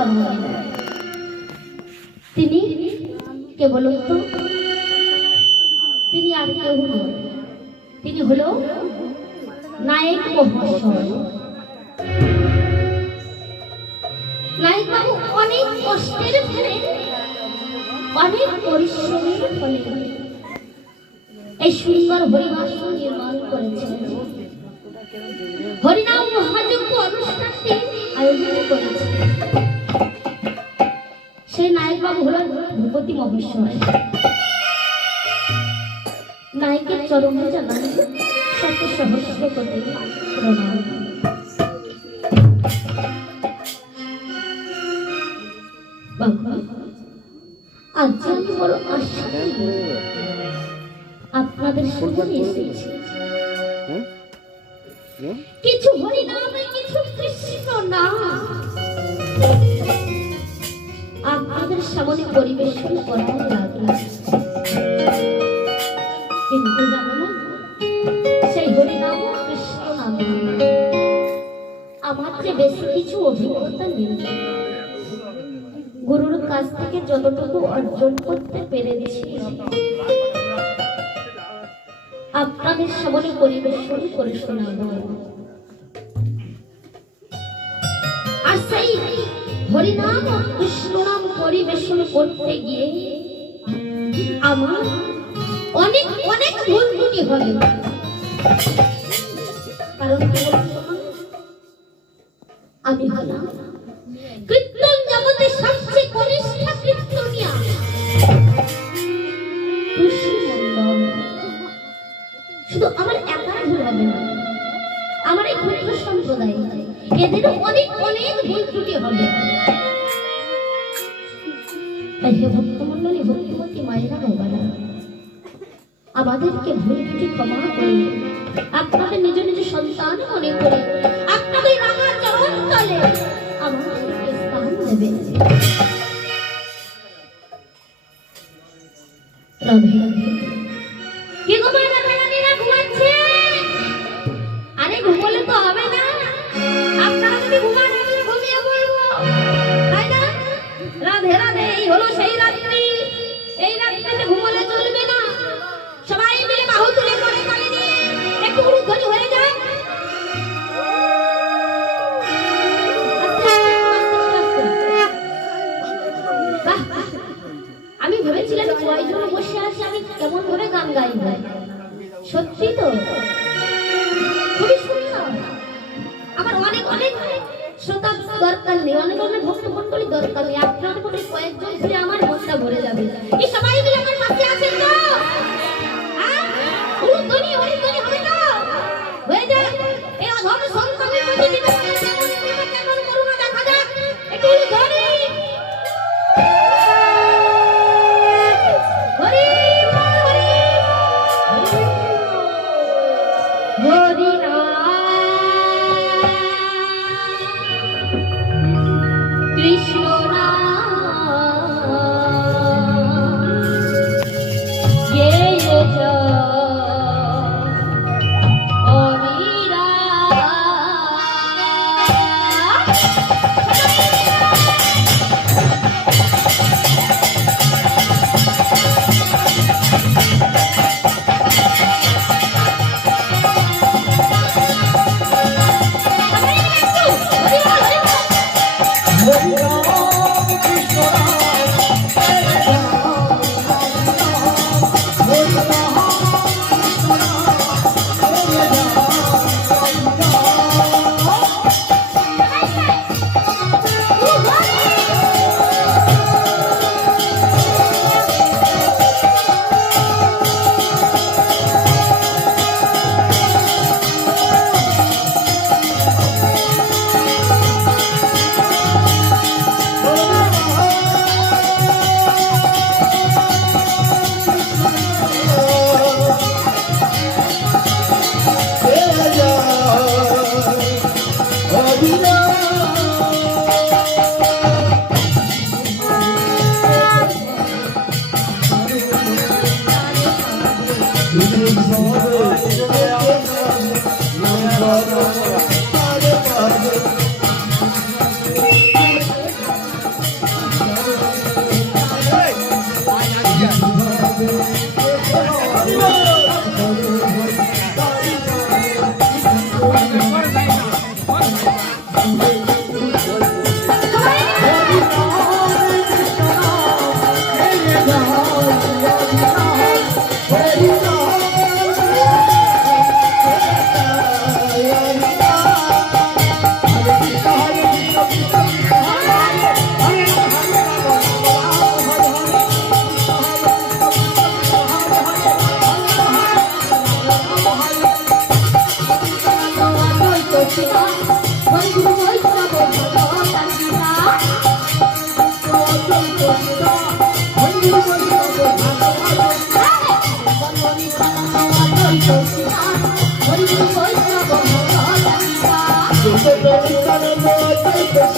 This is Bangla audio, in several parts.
জন্ম তিনি তো তিনি আর কেউ তিনি হলো নায়ক মহাশয় নায়ক বাবু অনেক কষ্টের ফলে, অনেক পরিশ্রমের ফলে এই সুন্দর হরিবাস নির্মাণ করেছেন। সেই নায়ক বাবু হলেন ভূপতি মহেশ্বর। নায়কের চরমে জানান শত সহস্র কোটি প্রণাম। আজ আমি বড় আশা আপনাদের এসেছি। কিছু হরিনামে কিছু কৃষ্ণ নাম। সামনে পরিবেশন করার লাগে কিন্তু জানো সেই হরিনাম কৃষ্ণ নাম। আমার যে বেশি কিছু অভিজ্ঞতা নেই। গুরুর কাছ থেকে যতটুকু অর্জন করতে পেরেছি, আপনাদের সামনে পরিবেশন করে শোনাবো। আর সেই হরিনাম ও কৃষ্ণনাম পরিবেশন করতে গিয়ে আমার অনেক অনেক ভুল ত্রুটি হবে কারণ? আমি হলাম কীর্তন আমাদেরকে ভুল দুটি ক্ষমা করে আপনাদের নিজ নিজ সন্তান মনে করে আপনাদের রাঙা স্থান দেবে। রাধে রাধে বসে আমি কেমন ভাবে গান গাইব সত্যি তো? খুবই সুন্দর। আমার অনেক অনেক শ্রোতা দরকার নেই, অনেক অনেক ভক্ত মন্ডলী দরকার নেই। আপনার কয়েকজন ছিল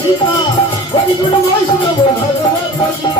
Shiva, Hari Guru Vaishnava, Bhagavat Gita.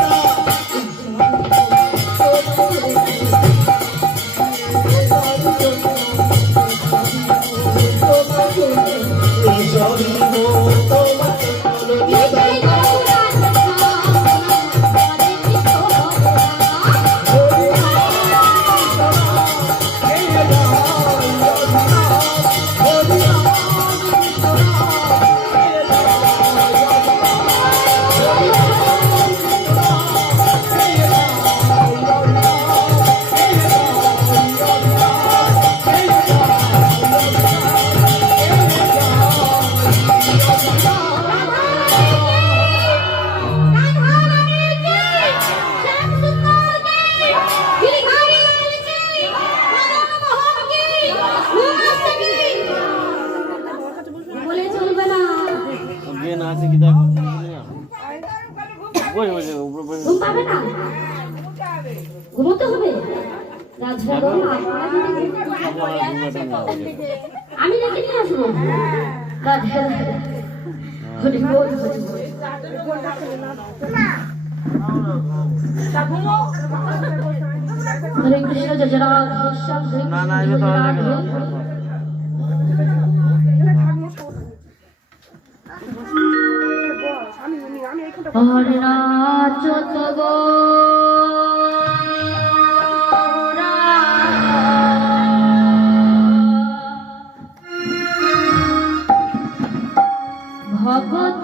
ঘুমোতে হবে? আমি রেখে নিয়ে আসব। হ্যাঁ। হরে কৃষ্ণ জয় রাধ ভদ্র